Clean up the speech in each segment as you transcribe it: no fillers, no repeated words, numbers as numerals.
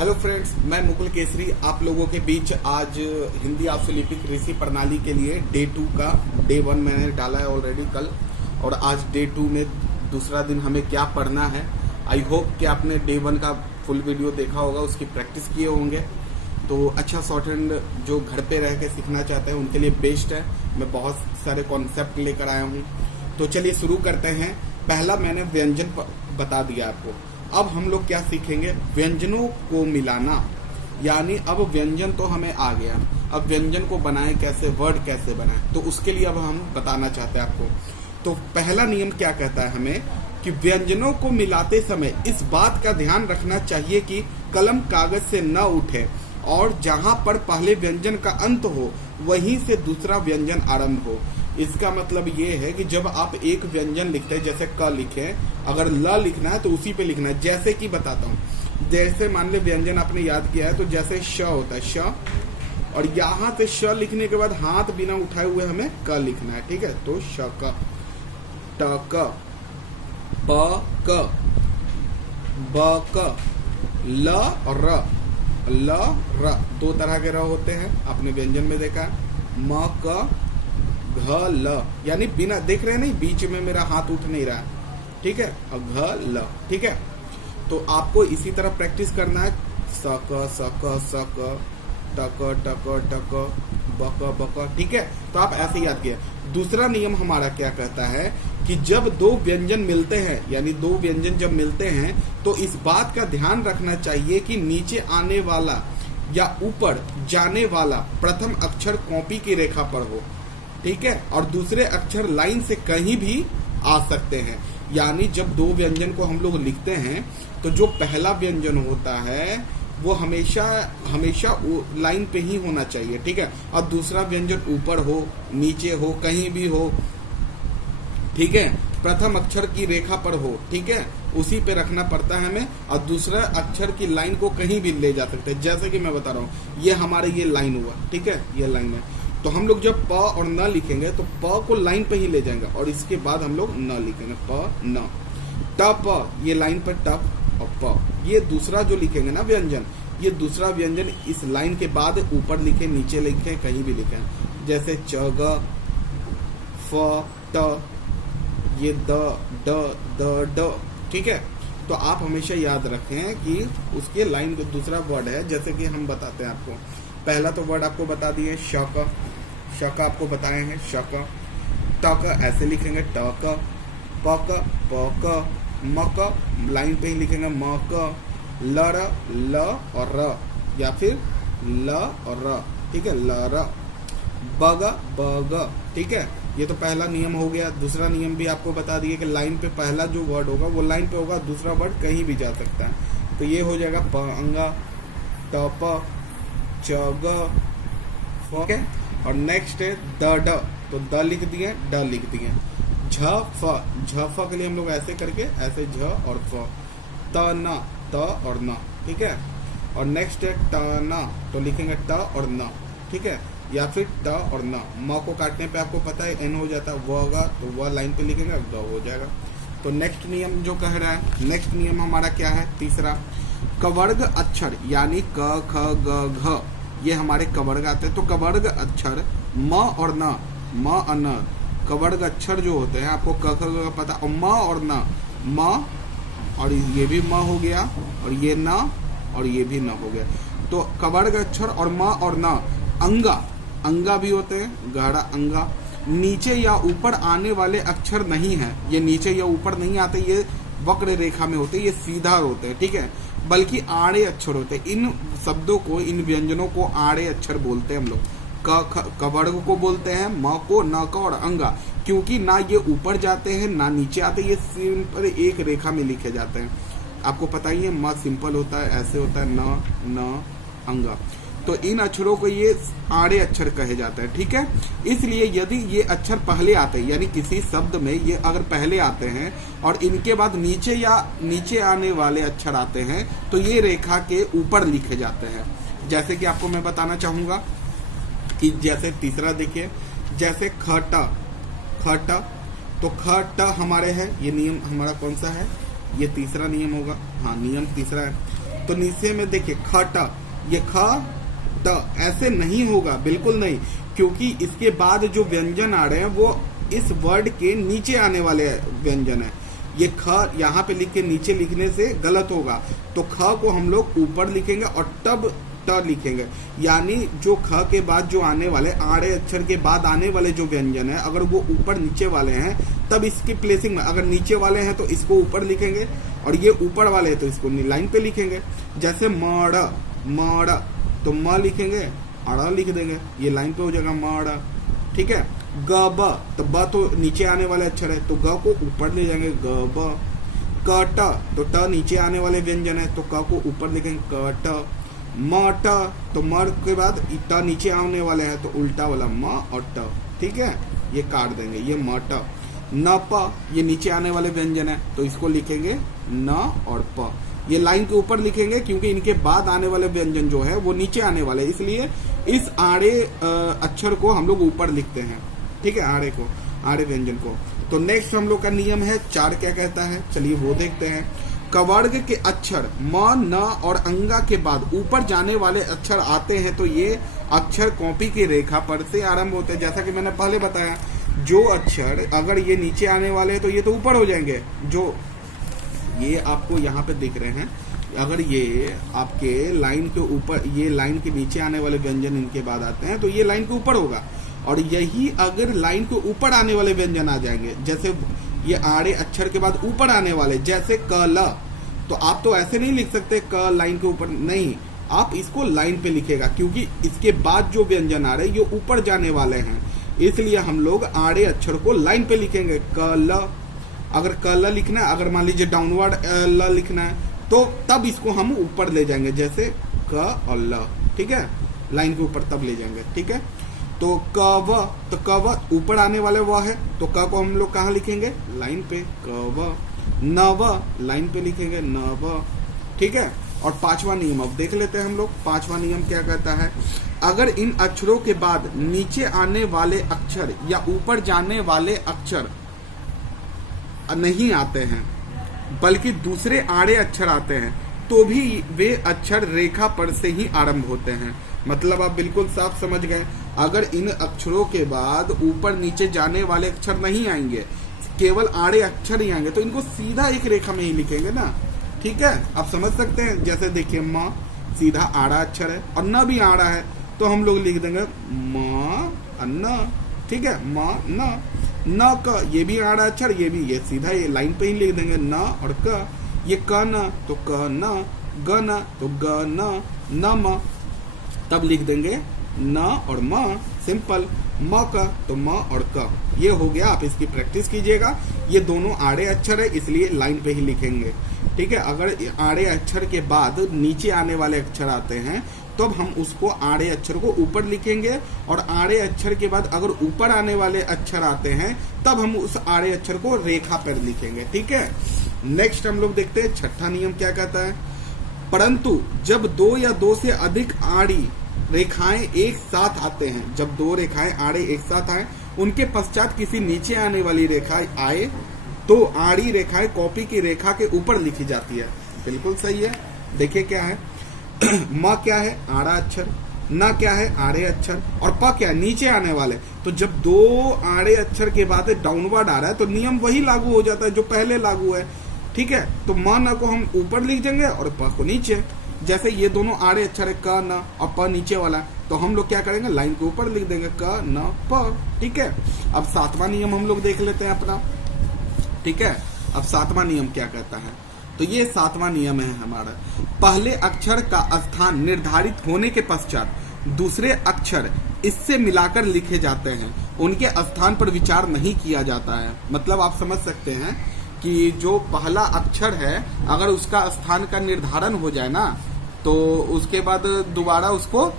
Hello friends, मैं मुकुल केसरी आप लोगों के बीच आज हिंदी ऑक्सोलिपिक ऋषि प्रणाली के लिए डे 2 का डे 1 मैंने डाला है ऑलरेडी कल, और आज डे 2 में दूसरा दिन हमें क्या पढ़ना है। आई होप कि आपने डे 1 का फुल वीडियो देखा होगा, उसकी प्रैक्टिस किए होंगे। तो अच्छा शॉर्ट हैंड जो घर पे रह के सीखना चाहते हैं उनके लिए बेस्ट है। मैं बहुत सारे कॉन्सेप्ट लेकर आया हूँ। तो चलिए शुरू करते हैं। पहला मैंने व्यंजन बता दिया आपको। अब हम लोग क्या सीखेंगे, व्यंजनों को मिलाना। यानी अब व्यंजन तो हमें आ गया, अब व्यंजन को बनाएं कैसे, वर्ड कैसे बनाएं, तो उसके लिए अब हम बताना चाहते हैं आपको। तो पहला नियम क्या कहता है हमें कि व्यंजनों को मिलाते समय इस बात का ध्यान रखना चाहिए कि कलम कागज से न उठे और जहां पर पहले व्यंजन का अंत हो वहीं से दूसरा व्यंजन आरंभ हो। इसका मतलब ये है कि जब आप एक व्यंजन लिखते हैं, जैसे क लिखे, अगर ल लिखना है तो उसी पे लिखना है। जैसे कि बताता हूँ, जैसे मान ले व्यंजन आपने याद किया है तो जैसे श होता है श, और यहाँ से श लिखने के बाद हाथ बिना उठाए हुए हमें क लिखना है। ठीक है, तो श क, ट क, प क, ब क, ल और र। ल र दो तरह के र होते हैं, आपने व्यंजन में देखा है। म क घ ल, यानी बिना देख रहे नहीं, बीच में मेरा हाथ उठ नहीं रहा है। ठीक है, और घ ल। ठीक है, तो आपको इसी तरह प्रैक्टिस करना है। स क स क स क, ट क ट क ट क, ब क ब क। ठीक है, तो आप ऐसे याद किया। दूसरा नियम हमारा क्या कहता है कि जब दो व्यंजन मिलते हैं, यानी दो व्यंजन जब मिलते हैं तो इस बात का ध्यान रखना चाहिए कि नीचे आने वाला या ऊपर जाने वाला प्रथम अक्षर कॉपी की रेखा पर हो। ठीक है, और दूसरे अक्षर लाइन से कहीं भी आ सकते हैं। यानी जब दो व्यंजन को हम लोग लिखते हैं तो जो पहला व्यंजन होता है वो हमेशा हमेशा लाइन पे ही होना चाहिए। ठीक है, और दूसरा व्यंजन ऊपर हो, नीचे हो, कहीं भी हो। ठीक है, प्रथम अक्षर की रेखा पर हो। ठीक है, उसी पे रखना पड़ता है हमें, और दूसरा अक्षर की लाइन को कहीं भी ले जा सकते हैं। जैसे कि मैं बता रहा हूँ, ये हमारे ये लाइन हुआ। ठीक है, ये लाइन है, तो हम लोग जब प और न लिखेंगे तो प को लाइन पे ही ले जाएंगे और इसके बाद हम लोग न लिखेंगे, प न। ट प, ये लाइन पर टप, और प ये दूसरा जो लिखेंगे ना व्यंजन, ये दूसरा व्यंजन इस लाइन के बाद ऊपर लिखे, नीचे लिखे, कहीं भी लिखे। जैसे च ग, फ ट, ये द ड द ड। ठीक है, तो आप हमेशा याद रखें कि उसके लाइन का दूसरा वर्ड है। जैसे कि हम बताते हैं आपको, पहला तो वर्ड आपको बता दिए शक, शक आपको बताए हैं शक। टक ऐसे लिखेंगे टक, पक पक, मक लाइन पे ही लिखेंगे मक, लर ल और र, या फिर ल और र। ठीक है, लर, बग बग। ठीक है, ये तो पहला नियम हो गया। दूसरा नियम भी आपको बता दिए कि लाइन पे पहला जो वर्ड होगा वो लाइन पे होगा, दूसरा वर्ड कहीं भी जा सकता है। तो ये हो जाएगा पंगा, टप, चग, ठीक है। और नेक्स्ट है द ड, तो द लिख दिए, ड लिख दिए। झ फ के लिए हम लोग ऐसे करके, ऐसे झ और फ। त न, त और न। ठीक है, और नेक्स्ट है ट न, तो लिखेंगे ट और न। ठीक है, या फिर ट और न। म को काटने पे आपको पता है एन हो जाता है, व होगा तो वह लाइन पे लिखेंगे, ग हो जाएगा। तो नेक्स्ट नियम जो कह रहा है, नेक्स्ट नियम हमारा क्या है, तीसरा, कवर्ग अक्षर यानी क ख ग घ, ये हमारे कवर्ग आते हैं। तो कवर्ग अक्षर म और न, म और न, कवर्ग अक्षर जो होते हैं आपको क ख ग पता, और म और न, म और ये भी म हो गया, और ये न और ये भी न हो गया। तो कवर्ग अक्षर और म और न, अंगा, अंगा भी होते हैं, गहरा अंगा। नीचे या ऊपर आने वाले अक्षर नहीं है, ये नीचे या ऊपर नहीं आते, ये वक्र रेखा में होते, ये सीधा होते हैं। ठीक है, बल्कि आड़े अक्षर होते हैं। इन शब्दों को, इन व्यंजनों को आड़े अक्षर बोलते हैं हम लोग। कवर्ग को बोलते हैं, म को, न का और अंगा, क्योंकि ना ये ऊपर जाते हैं ना नीचे आते, ये सिंपल एक रेखा में लिखे जाते हैं। आपको पता ही है, म सिंपल होता है, ऐसे होता है, न अंगा। तो इन अक्षरों को ये आड़े अक्षर कहे जाते हैं। ठीक है, इसलिए यदि ये अक्षर पहले आते हैं, यानी किसी शब्द में ये अगर पहले आते हैं और इनके बाद नीचे या नीचे आने वाले अक्षर आते हैं तो ये रेखा के ऊपर लिखे जाते हैं। जैसे कि आपको मैं बताना चाहूंगा कि जैसे तीसरा देखिए, जैसे खट, खट, तो खट हमारे है, ये नियम हमारा कौन सा है, ये तीसरा नियम होगा। हाँ, नियम तीसरा है। तो नीचे में देखिए ख ट, ये ख ट ऐसे नहीं होगा, बिल्कुल नहीं, क्योंकि इसके बाद जो व्यंजन आ रहे हैं वो इस वर्ड के नीचे आने वाले व्यंजन है। ये ख यहाँ पे लिख के नीचे लिखने से गलत होगा, तो ख को हम लोग ऊपर लिखेंगे और तब ट लिखेंगे। यानी जो ख के बाद जो आने वाले आड़े अक्षर के बाद आने वाले जो व्यंजन है, अगर वो ऊपर नीचे वाले हैं तब इसकी प्लेसिंग में, अगर नीचे वाले हैं तो इसको ऊपर लिखेंगे और ये ऊपर वाले हैं तो इसको लाइन पे लिखेंगे। जैसे मड़ मड़, तो म लिखेंगे, अड़ा लिख देंगे, ये लाइन पे हो जाएगा मड़। ठीक है। ग ब, तो ब तो नीचे आने वाले अक्षर है तो ग को ऊपर ले जाएंगे, ग ब। क ट, तो ट नीचे आने वाले व्यंजन है तो क को ऊपर लिखेंगे, क ट। म ट, तो म के बाद ट नीचे आने वाले हैं तो उल्टा वाला म और ट। ठीक है, ये काट देंगे, ये म ट। न प, ये नीचे आने वाले व्यंजन है तो इसको लिखेंगे न और प। ये लाइन के ऊपर लिखेंगे क्योंकि इनके बाद आने वाले व्यंजन जो है वो नीचे आने वाले, इसलिए इस आड़े अक्षर को हम लोग ऊपर लिखते हैं। ठीक है, आड़े को, आड़े व्यंजन को। तो नेक्स्ट हम लोग का नियम है 4 क्या कहता है, चलिए वो देखते हैं। कवर्ग के अक्षर म, न और अंगा के बाद ऊपर जाने वाले अक्षर आते हैं तो ये अक्षर कॉपी की रेखा पर से आरंभ होते हैं। जैसा कि मैंने पहले बताया, जो अक्षर अगर ये नीचे आने वाले हैं तो ये तो ऊपर हो जाएंगे। जो ये आपको यहाँ पे दिख रहे हैं, अगर ये आपके लाइन के ऊपर, ये लाइन के नीचे आने वाले व्यंजन इनके बाद आते हैं तो ये लाइन के ऊपर होगा। और यही अगर लाइन के ऊपर आने वाले व्यंजन आ जाएंगे, जैसे ये आड़े अक्षर के बाद ऊपर आने वाले, जैसे क ल, तो आप तो ऐसे नहीं लिख सकते क लाइन के ऊपर, नहीं, आप इसको लाइन पे लिखेगा क्योंकि इसके बाद जो व्यंजन आ रहे हैं ये ऊपर जाने वाले हैं, इसलिए हम लोग आड़े अक्षर को लाइन पे लिखेंगे। क ल, अगर क ल लिखना है, अगर मान लीजिए डाउनवर्ड ल लिखना है तो तब इसको हम ऊपर ले जाएंगे, जैसे क और ल। ठीक है, लाइन के ऊपर तब ले जाएंगे। ठीक है, तो क व, तो क व ऊपर आने वाले व है तो क को हम लोग कहाँ लिखेंगे, लाइन पे, क व। न व, लाइन पे लिखेंगे, न व। ठीक है, और 5वां नियम अब देख लेते हैं हम लोग। 5वां नियम क्या कहता है, अगर इन अक्षरों के बाद नीचे आने वाले अक्षर या ऊपर जाने वाले अक्षर नहीं आते हैं बल्कि दूसरे आड़े अक्षर आते हैं तो भी वे अक्षर रेखा पर से ही आरंभ होते हैं। मतलब आप बिल्कुल साफ समझ गए, अगर इन अक्षरों के बाद ऊपर नीचे जाने वाले अक्षर नहीं आएंगे, केवल आड़े अक्षर ही आएंगे, तो इनको सीधा एक रेखा में ही लिखेंगे ना। ठीक है, आप समझ सकते हैं। जैसे देखिए म सीधा आड़ा अक्षर है और न भी आड़ा है तो हम लोग लिख देंगे म न। ठीक है, म न क, ये भी आड़ा अक्षर, ये भी, ये सीधा ये लाइन पे ही लिख देंगे न और क। ये क न तो क न, ग न तो ग न म, तब लिख देंगे न और म, सिंपल। म क तो म और क, ये हो गया। आप इसकी प्रैक्टिस कीजिएगा। ये दोनों आड़े अक्षर है इसलिए लाइन पे ही लिखेंगे। ठीक है, अगर आड़े अक्षर के बाद नीचे आने वाले अक्षर आते हैं तब हम उसको आड़े अक्षर को ऊपर लिखेंगे, और आड़े अक्षर के बाद अगर ऊपर आने वाले अक्षर आते हैं तब हम उस आड़े अक्षर को रेखा पर लिखेंगे। ठीक है, नेक्स्ट हम लोग देखते हैं 6ठा नियम क्या कहता है। परंतु जब 2 या 2 से अधिक आड़ी रेखाएं एक साथ आते हैं, जब 2 रेखाएं आड़े एक साथ आए, उनके पश्चात किसी नीचे आने वाली रेखा आए तो आड़ी रेखाएं कॉपी की रेखा के ऊपर लिखी जाती है। बिल्कुल सही है। देखिए क्या है, म क्या है, आड़ा अक्षर, न क्या है, आड़े अक्षर, और प क्या है, नीचे आने वाले। तो जब 2 आड़े अक्षर के बाद डाउनवर्ड आ रहा है तो नियम वही लागू हो जाता है जो पहले लागू है। ठीक है, तो म न को हम ऊपर लिख देंगे और प को नीचे। जैसे ये दोनों आड़े अक्षर है क न और प नीचे वाला, तो हम लोग क्या करेंगे, लाइन के ऊपर लिख देंगे क न प। ठीक है, अब 7वां नियम हम लोग देख लेते हैं अपना। ठीक है, अब 7वां नियम क्या कहता है, तो ये 7वां नियम है हमारा। पहले अक्षर का स्थान निर्धारित होने के पश्चात दूसरे अक्षर इससे मिलाकर लिखे जाते हैं, उनके स्थान पर विचार नहीं किया जाता है। मतलब आप समझ सकते हैं कि जो पहला अक्षर है अगर उसका स्थान का निर्धारण हो जाए ना तो उसके बाद दोबारा उसको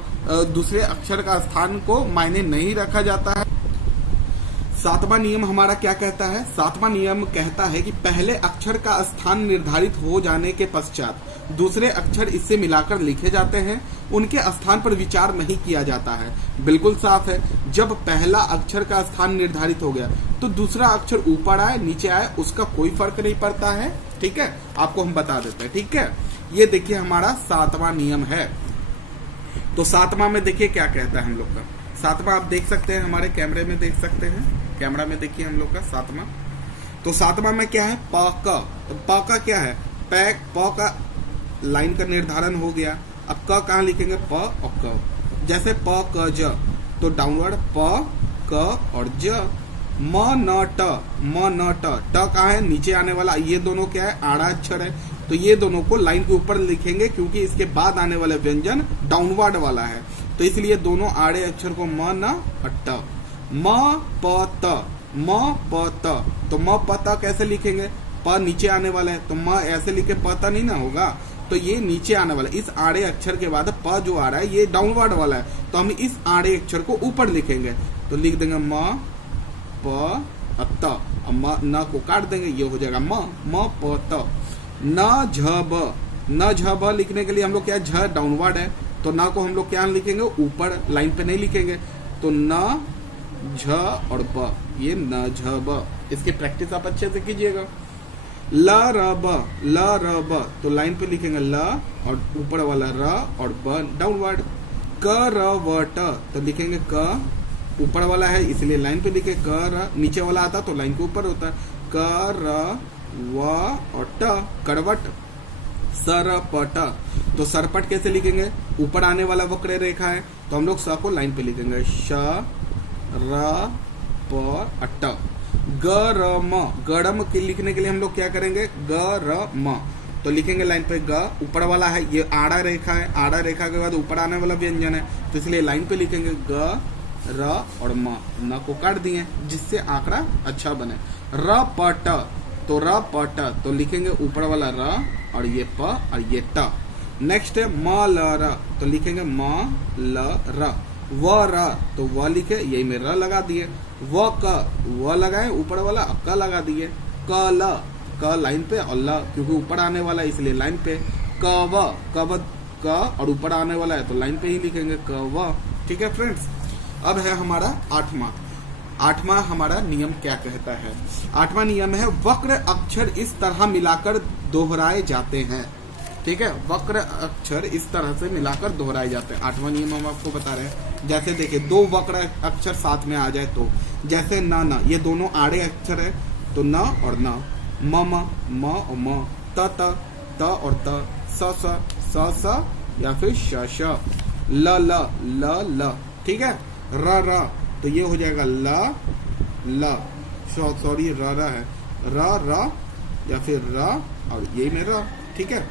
दूसरे अक्षर का स्थान को मायने नहीं रखा जाता है। 7वां नियम हमारा क्या कहता है, 7वां नियम कहता है कि पहले अक्षर का स्थान निर्धारित हो जाने के पश्चात दूसरे अक्षर इससे मिलाकर लिखे जाते हैं, उनके स्थान पर विचार नहीं किया जाता है। बिल्कुल साफ है, जब पहला अक्षर का स्थान निर्धारित हो गया तो दूसरा अक्षर ऊपर आए नीचे आए उसका कोई फर्क नहीं पड़ता है। ठीक है, आपको हम बता देते हैं। ठीक है, ये देखिए हमारा 7वां नियम है। तो 7वां में देखिए क्या कहता है हम लोग का। 7वां आप देख सकते हैं, हमारे कैमरे में देख सकते हैं, कैमरा में देखिए हम लोग का 7वां। तो 7वां में क्या है, प क। तो प का क्या है, पैक प का लाइन का निर्धारण हो गया। अब क कहाँ लिखेंगे, प और क। जैसे प क ज, तो डाउनवर्ड प क और ज। म न ट, म न ट, ट कहाँ है, नीचे आने वाला। ये दोनों क्या है, आड़ा अक्षर है, तो ये दोनों को लाइन के ऊपर लिखेंगे क्योंकि इसके बाद आने वाला व्यंजन डाउनवर्ड वाला है, तो इसलिए दोनों आड़े अक्षर को म न और ट। म प त, म प त, तो म प त कैसे लिखेंगे, प नीचे आने वाला है, तो म ऐसे लिखे प त नहीं ना होगा, तो ये नीचे आने वाला। इस आड़े अक्षर के बाद प जो आ रहा है ये डाउनवर्ड वाला है, तो हम इस आड़े अक्षर को ऊपर लिखेंगे, तो लिख देंगे म प त। अब म न को काट देंगे, ये हो जाएगा म प त। न झ ब, न झ ब लिखने के लिए हम लोग क्या, झ डाउनवर्ड है, तो न को हम लोग क्या लिखेंगे, ऊपर लाइन पे नहीं लिखेंगे, तो न झ और ब, ये न झ ब। इसकी प्रैक्टिस आप अच्छे से कीजिएगा। ल र ब, ल र ब, तो लाइन पे लिखेंगे ल और ऊपर वाला र और ब डाउनवर्ड। क र व ट, तो लिखेंगे क ऊपर वाला है इसलिए लाइन पे लिखे, क र नीचे वाला आता तो लाइन के ऊपर होता है, क र व और ट करवट। सर प ट, तो सरपट कैसे लिखेंगे, ऊपर आने वाला वक्र रेखा है, तो हम लोग स को लाइन पे लिखेंगे, श र प ट। ग र म, गड़म के लिखने के लिए हम लोग क्या करेंगे, ग र म, तो लिखेंगे लाइन पे, ग ऊपर वाला है, ये आड़ा रेखा है, आड़ा रेखा के बाद ऊपर आने वाला व्यंजन है, तो इसलिए लाइन पे लिखेंगे ग र और म, न को काट दिए जिससे आंकड़ा अच्छा बने। र प ट, तो र प ट, तो लिखेंगे ऊपर वाला र और ये प और ये ट। नेक्स्ट है म ल र, तो लिखेंगे म ल र। व र, तो व लिखे, यही में र लगा दिए। व क, व लगाए ऊपर वाला, क लगा दिए। क ल, क लाइन पे और ल क्योंकि ऊपर आने वाला है इसलिए लाइन पे। क व, क और ऊपर आने वाला है तो लाइन पे ही लिखेंगे क व। ठीक है फ्रेंड्स, अब है हमारा 8वां हमारा नियम क्या कहता है। 8वां नियम है, वक्र अक्षर इस तरह मिलाकर दोहराए जाते हैं। ठीक है, वक्र अक्षर इस तरह से मिलाकर दोहराए जाते हैं। 8वां नियम हम आपको बता रहे हैं। जैसे देखिए, दो वक्र अक्षर साथ में आ जाए तो, जैसे न, ये दोनों आड़े अक्षर है, तो न और न, म और म, त और त, स या फिर श, ल। ठीक है, र, तो ये हो जाएगा ल, सॉरी र है, र या फिर र और यही में र। ठीक है,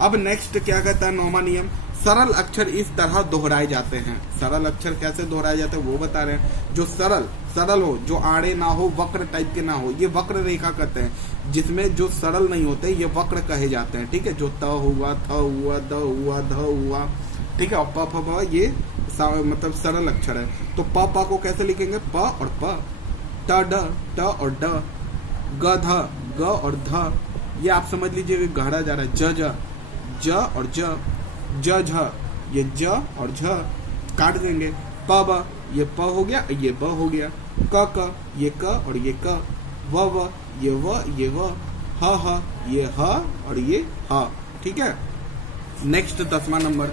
अब नेक्स्ट क्या कहता है 9वां नियम, सरल अक्षर इस तरह दोहराए जाते हैं। सरल अक्षर कैसे दोहराए जाते हैं वो बता रहे हैं। जो सरल हो, जो आड़े ना हो, वक्र टाइप के ना हो, ये वक्र रेखा कहते हैं। जिसमें जो सरल नहीं होते ये वक्र कहे जाते हैं। ठीक है, जो त हुआ, थ हुआ, द हुआ, ध हुआ, ठीक है, और प फ ब ये मतलब सरल अक्षर है। तो प को कैसे लिखेंगे, प और प। ट और ड, ग और ध, ये आप समझ लीजिए गहरा जा रहा है। ज और झ, ये ज और झ काट देंगे। प ये प हो गया, ये ब हो गया। क ये क और ये क। व ये व, ह ये ह और ये ह। ठीक है, नेक्स्ट 10वां नंबर,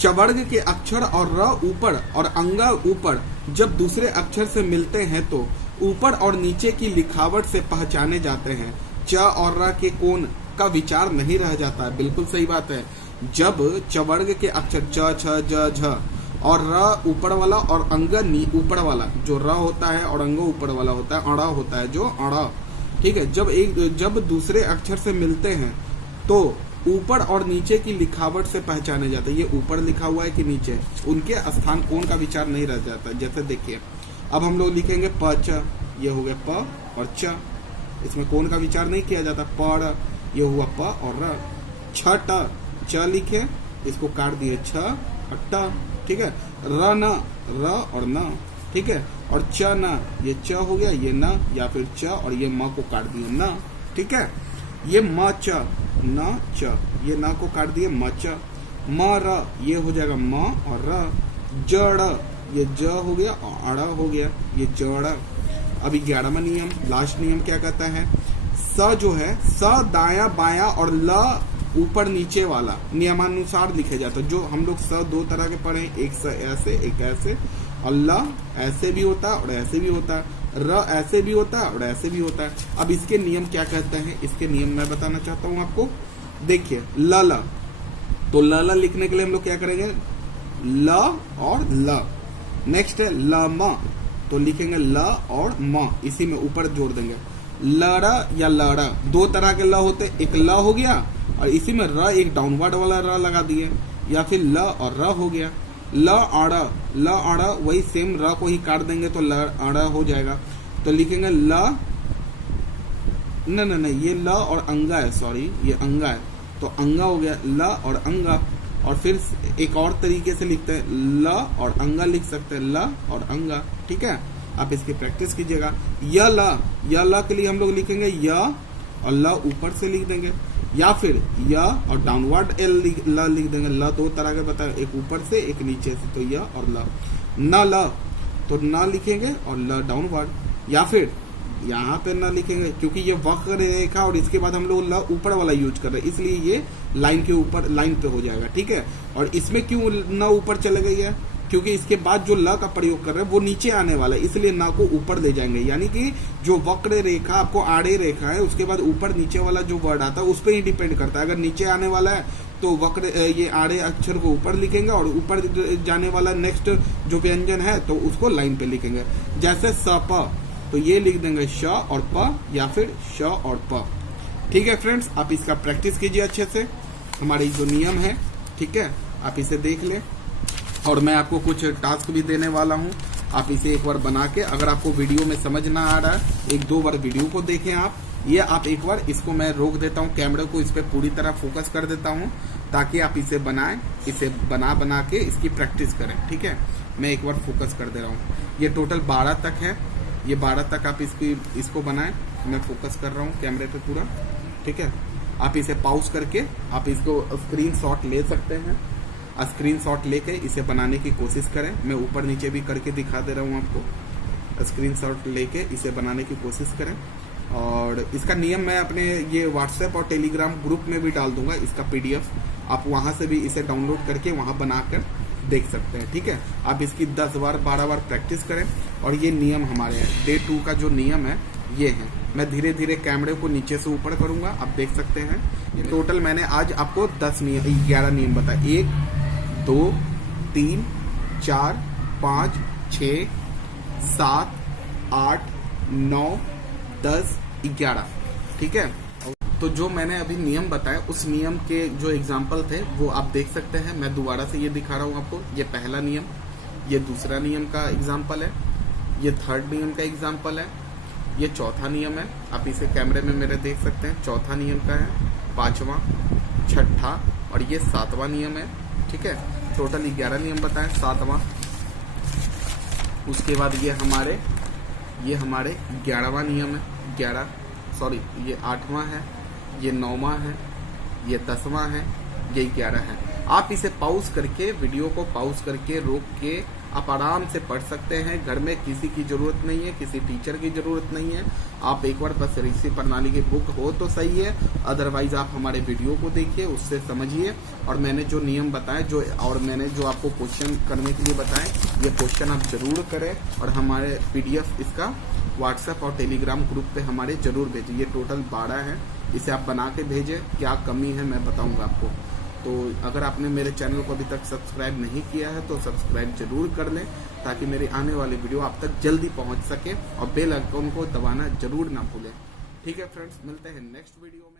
चवर्ग के अक्षर और र ऊपर और अंगा ऊपर जब दूसरे अक्षर से मिलते हैं तो ऊपर और नीचे की लिखावट से पहचाने जाते हैं। च और र के कोण का विचार नहीं रह जाता है। बिल्कुल सही बात है। जब चवर्ग के अक्षर च, छ, ज, झ और र ऊपर वाला और अंग ऊपर वाला, जो र होता है और अंग ऊपर वाला होता है, अड़ा होता है जो अड़ा। ठीक है, जब दूसरे अक्षर से मिलते हैं तो ऊपर और नीचे की लिखावट से पहचाने जाते हैं। ये ऊपर लिखा हुआ है कि नीचे, उनके स्थान कोण का विचार नहीं रह जाता। जैसे देखिए, अब हम लोग लिखेंगे प च, ये हो गया प और च, इसमें कोण का विचार नहीं किया जाता। प ये हुआ प और र। छ ट, च लिखे, इसको काट दिए छ और ट। ठीक है, र न, र और न। ठीक है, और च न, ये च हो गया, ये न, या फिर च और ये म को काट दिए न। ठीक है, ये म च, न च, ये न को काट दिए म च। म र, ये हो जाएगा म और र। जड़, ये ज हो गया और अड़ हो गया, ये जड़। अब 11वां नियम, लास्ट नियम क्या कहता है, स जो है, स दाया बाया और ल ऊपर नीचे वाला नियमानुसार लिखे जाता है। जो हम लोग स दो तरह के पढ़े, एक स ऐसे एक ऐसे, और ल ऐसे भी होता है और ऐसे भी होता है, र ऐसे भी होता है और ऐसे भी होता है। अब इसके नियम क्या कहते हैं, इसके नियम मैं बताना चाहता हूँ आपको। देखिए ल, तो ल लिखने के लिए हम लोग क्या करेंगे, ल और ल। नेक्स्ट है ल म, तो लिखेंगे ल और म, इसी में ऊपर जोड़ देंगे। लड़ या लड़, दो तरह के ल होते, एक ल हो गया और इसी में र, एक डाउनवर्ड वाला र लगा दिए, या फिर ल और र हो गया। ल अड़ वही सेम र को ही काट देंगे तो ल अड़ हो जाएगा। तो लिखेंगे ल, नहीं ये ल और अंगा है, सॉरी ये अंगा है, तो अंगा हो गया, ल और अंगा। और फिर एक और तरीके से लिखते हैं, ल और अंगा लिख सकते हैं, ल और अंगा। ठीक है, आप इसकी प्रैक्टिस कीजिएगा। य ल के लिए हम लोग लिखेंगे य और ल ऊपर से लिख देंगे, या फिर य और डाउनवर्ड ल लिख देंगे। ल दो तरह के बताए, एक ऊपर से एक नीचे से, तो य और ल। न ल, तो न लिखेंगे और ल डाउनवर्ड, या फिर यहाँ पे न लिखेंगे क्योंकि ये वक्र रेखा और इसके बाद हम लोग ल ऊपर वाला यूज कर रहे हैं, इसलिए ये लाइन के ऊपर लाइन पे हो जाएगा। ठीक है, और इसमें क्यों न ऊपर चले गई है, क्योंकि इसके बाद जो ल का प्रयोग कर रहे हैं वो नीचे आने वाला है, इसलिए न को ऊपर ले जाएंगे। यानी कि जो वक्र रेखा आपको आड़े रेखा है, उसके बाद ऊपर नीचे वाला जो वर्ड आता है उस पर ही डिपेंड करता है। अगर नीचे आने वाला है तो वक्र ये आड़े अक्षर को ऊपर लिखेंगे, और ऊपर जाने वाला नेक्स्ट जो व्यंजन है तो उसको लाइन पे लिखेंगे। जैसे स प, तो ये लिख देंगे श और प, या फिर श और प। ठीक है फ्रेंड्स, आप इसका प्रैक्टिस कीजिए अच्छे से। हमारे जो नियम है, ठीक है, आप इसे देख लें। और मैं आपको कुछ टास्क भी देने वाला हूं, आप इसे एक बार बना के, अगर आपको वीडियो में समझ ना आ रहा है, एक दो बार वीडियो को देखें आप। ये आप एक बार इसको मैं रोक देता हूं, कैमरे को इस पे पूरी तरह फोकस कर देता हूं, ताकि आप इसे बनाएं, इसे बना के इसकी प्रैक्टिस करें। ठीक है, मैं एक बार फोकस कर दे रहा हूँ। ये टोटल 12 तक है, ये 12 तक आप इसको बनाएं। मैं फोकस कर रहा हूँ कैमरे पे पूरा। ठीक है, आप इसे पॉज करके आप इसको स्क्रीनशॉट ले सकते हैं। स्क्रीनशॉट लेके इसे बनाने की कोशिश करें। मैं ऊपर नीचे भी करके दिखा दे रहा हूँ आपको। स्क्रीनशॉट लेके इसे बनाने की कोशिश करें। और इसका नियम मैं अपने ये व्हाट्सएप और टेलीग्राम ग्रुप में भी डाल दूंगा, इसका PDF। आप वहां से भी इसे डाउनलोड करके वहां बनाकर देख सकते हैं। ठीक है, आप इसकी 10 बार 12 बार प्रैक्टिस करें। और ये नियम हमारे हैं, डे 2 का जो नियम है ये है। मैं धीरे धीरे कैमरे को नीचे से ऊपर करूंगा, आप देख सकते हैं। ये टोटल मैंने आज आपको 11 नियम बताए। 1 2 3 4 5 6 7 8 9 10 11। ठीक है, तो जो मैंने अभी नियम बताए उस नियम के जो एग्जाम्पल थे वो आप देख सकते हैं। मैं दोबारा से ये दिखा रहा हूँ आपको। ये पहला नियम, ये दूसरा नियम का एग्जाम्पल है, ये थर्ड नियम का एग्जाम्पल है, ये चौथा नियम है। आप इसे कैमरे में मेरे देख सकते हैं, चौथा नियम का है, पांचवा, छठा और ये 7वां नियम है। ठीक है, टोटल 11 नियम बताएं, 7वां। उसके बाद ये हमारे 11वां नियम है, 11 सॉरी ये 8वां है, ये 9वां है, ये 10वां है, ये 11 है। आप इसे पॉज करके, वीडियो को पॉज करके रोक के आप आराम से पढ़ सकते हैं। घर में किसी की जरूरत नहीं है, किसी टीचर की जरूरत नहीं है। आप एक बार बस ऋषि प्रणाली की बुक हो तो सही है, अदरवाइज आप हमारे वीडियो को देखिए, उससे समझिए। और मैंने जो नियम बताए मैंने जो आपको क्वेश्चन करने के लिए बताए, ये क्वेश्चन आप जरूर करें। और हमारे PDF इसका व्हाट्सएप और टेलीग्राम ग्रुप पे हमारे जरूर भेजिए। ये टोटल 12 है, इसे आप बना के भेजें। क्या कमी है मैं बताऊंगा आपको। तो अगर आपने मेरे चैनल को अभी तक सब्सक्राइब नहीं किया है तो सब्सक्राइब जरूर कर लें, ताकि मेरे आने वाली वीडियो आप तक जल्दी पहुंच सके। और बेल आइकन को दबाना जरूर ना भूलें। ठीक है फ्रेंड्स, मिलते हैं नेक्स्ट वीडियो में।